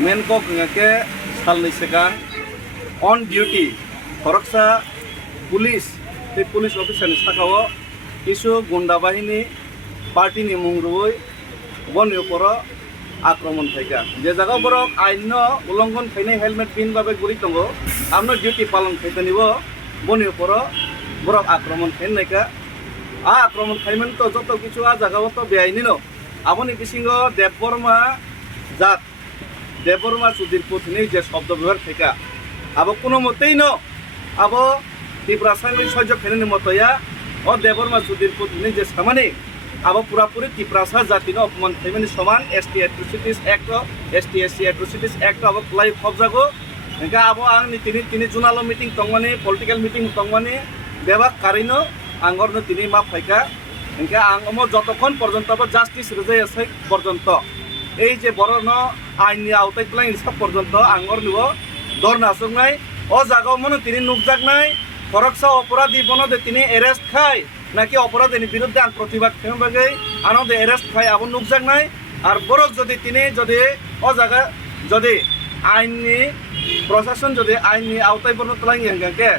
main कक के सालनि सिगां अन डिउटी खरकसा पुलिस बे पुलिस अफिसारनि साखाव किसु गुंडा बाहिनी पार्टीनि मुंरुयै बनि ऊपर आक्रमण थाइगा जे जागा बरक आइन उल्लंघन खाइनाय हेलमेट पिन बाबे गुरि दंगो आमनो डिउटी पालन खाइतनिबो बनि ऊपर बरक आक्रमण खाइनायका आ आक्रमण खाइमन तो जत किछु आ जागाव तो बेआइनिनो आबनि बिसिंगो देबबर्मा जात देबबर्मा सुधीर पुथनि जे शब्द व्यवहार थाइगा आबो कोनो मतेই न आबो तिप्रासानि सह्य खाइनायनि मतया ओ देबबर्मा सुधीर पुथनि जे सामानि आबो पुरापुरि तिप्रासा जातिनो अपमान खाइमानि समान ST atrocities act ST SC atrocities act आबो क्लाइ खबजागो एंका आबो आंनि तिनि जुनालो मीटिंग तंगमानि पॉलिटिकल मीटिंग तंगमानि बेबा कारिनो आंगरनो तिनि मा फाइका एंका आंगमो जतक्षण पर्यन्त जास्टिस रिजायासै पर्यन्त এই যে বড়নো আইননি আওতায় প্লাইন সব পর্যন্ত আঙ্গর নিব ধর্না আসুকনাই ও জায়গাও মনে তিনি নুকজাকনাই খরকসা অপরাধী বনদে তিনি এরেস্ট খায় নাকি অপরাধীর বিরুদ্ধে আন প্রতিবাদ খেমবাগে আনন্দে এরেস্ট খায় আবার নুকজাকনাই আর বরক যদি তিনি যদি ও জায়গা যদি আইননি প্রশাসন যদি আইননি আওতায় বর্ণ প্লাইন হেঙ্গাকে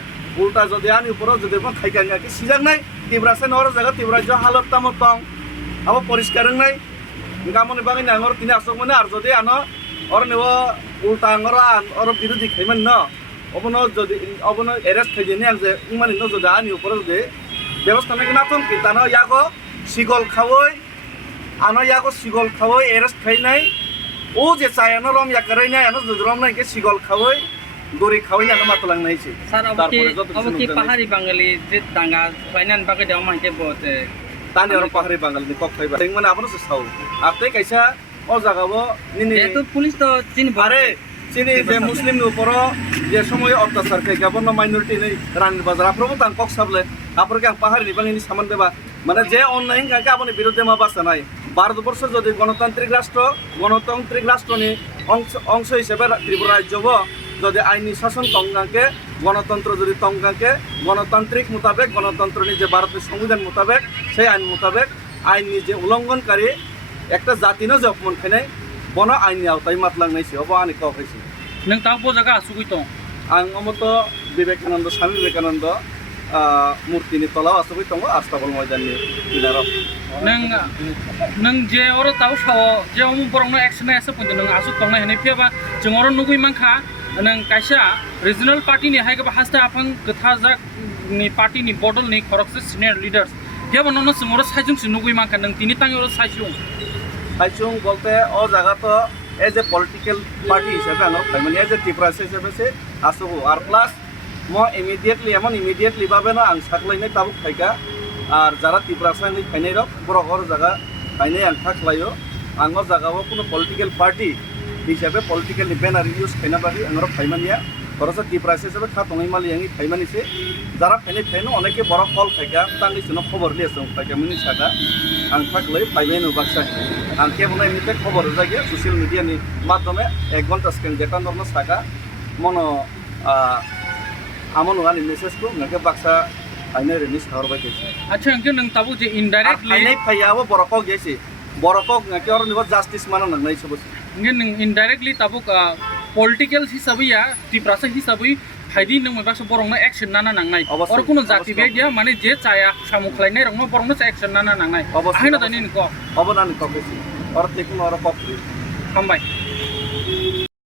উল্টা যদি আনি উপর যদি খাইগাঙ্গাকে সিজাকনাই তিব্রাসে নর জায়গা তিব্রাজ্য হালত তামতং আবার পরিষ্কার নাই গামনি বাঙি নাঙর তিনি আসক মানে আর যদি আনো ওর নেব উল্টা আঙর ওর বিরোধী খাইমান ন অবনো যদি অবনো এরেস্ট খাই যে যে মানে ন যদি আনি উপরে যদি ব্যবস্থা নাকি না তুমি তানো ইয়াগো সিগল খাওই আনো ইয়াগো সিগল খাওই এরেস্ট খাই নাই ও যে চাই আনো রম ইয়াকারাই নাই আনো যদি রম নাই কে সিগল খাওই দড়ি খাওই না মাতলাং নাইছে স্যার অবকি পাহাড়ি বাঙালি যে দাঙ্গা ফাইনান বাকে দেওয়া মাইকে বতে तानी और पहाड़ी बांगल नि कक फाइबा माने आपनो से साउ आपते कैसा ओ जगाबो निनि तो पुलिस तो चिन बारे चिनि जे मुस्लिम नि ऊपर जे समय अत्याचार के गाबन माइनॉरिटी नै रानी बाजार आप्रबो तां कक साबले आपरके आं पहाड़ी नि बांगनि सामान देबा माने जे ऑनलाइन का आपनि विरुद्धे मा बासनाय भारतवर्ष जदि गणतांत्रिक राष्ट्रनि अंश हिसाबै त्रिपुरा राज्यबो যদি আইনি শাসন তঙ্গাকে গণতন্ত্র যদি তঙ্গাকে গণতান্ত্রিক মোতাবেক গণতন্ত্রনি যে ভারতের সংবিধান মোতাবেক সেই আইন মোতাবেক আইননি যে উল্লঙ্ঘনকারী একটা জাতিনো যে অপমান খাইনাই বন আইননি আওতায় মাতলাंनायसो অব আনি কইছি नों ता बजागा आसुगै दं आं अमत विवेकानंद स्वामी विवेकानंद मूर्तिनि तलाव आसुगै दं आस्ताबल मैदाननि किनाराव नों जे और ताव साव जे अमु बरंनो एक्शन एसे पन्द नों आसु तंना हेने फेबा जों और नुगै मानखा नों कायसा रिजनल पार्टीनि हायगा हास्ता आफां गथाजाक नि पार्टीनि बदलनि खरकसे सिनियर लिडार्स फेबा ननो समरो साइजुं नुगै मानखा नों तिनि तांगो साइजुं बोलते ओ जागा तो एज ए पॉलिटिकल पार्टी हिसाबै आङो फाइमानि एज ए टिप्रास हिसाबै आसुगो आर प्लास म इमिडिएटली बाबेनो आं साख्लायनाय ताबुक फाइका आर जारा टिप्रासानि फाइनाय रक बरगर जागा फाइनाय आं थाख्लायो आङो जागाव कोनो पॉलिटिकल पार्टी हिसाबै पॉलिटिकल बैनर यूज खाइना बागै आङो फाइमानिया खरसा टिप्रास हिसाबै खातङै मालि आंनि फाइमानिसे जारा फाइनो अनेके बर कल फाइका तांनिसनो खबर लियासं फाइका मिनि सागा आं थाख्लाय फाइनायनो बाक्सा आं केबल एमनिफ्राय खबर जागे ससियेल मिडियानि माध्यमे 1 घन्टा स्क्रिन देखानहरनो सागा मनो आमो नङानि मेसेजखौ नोंके बाक्सा फाइनाय रेनि साहरबाय गेसे अच्छा अंके नों ताबु जे इनडाइरेक्टली फाइनाय फायाबो बरकक गेसे बरकक नके और निबो जस्टिस मानो नंनाय सबस अंके नों इनडाइरेक्टली ताबु पॉलिटिकल हिसाबै या टिप्रासा हिसाबै फाइदि नों माबासो बरंनो एक्शन नाना नांनाय और कोनो जाति बेदिया माने जे चाया सामु खलायनाय रंनो बरंनो एक्शन नाना नांनाय आइनो दानि नको अबनानि कक गेसे और तेकुनो और कक हामबाय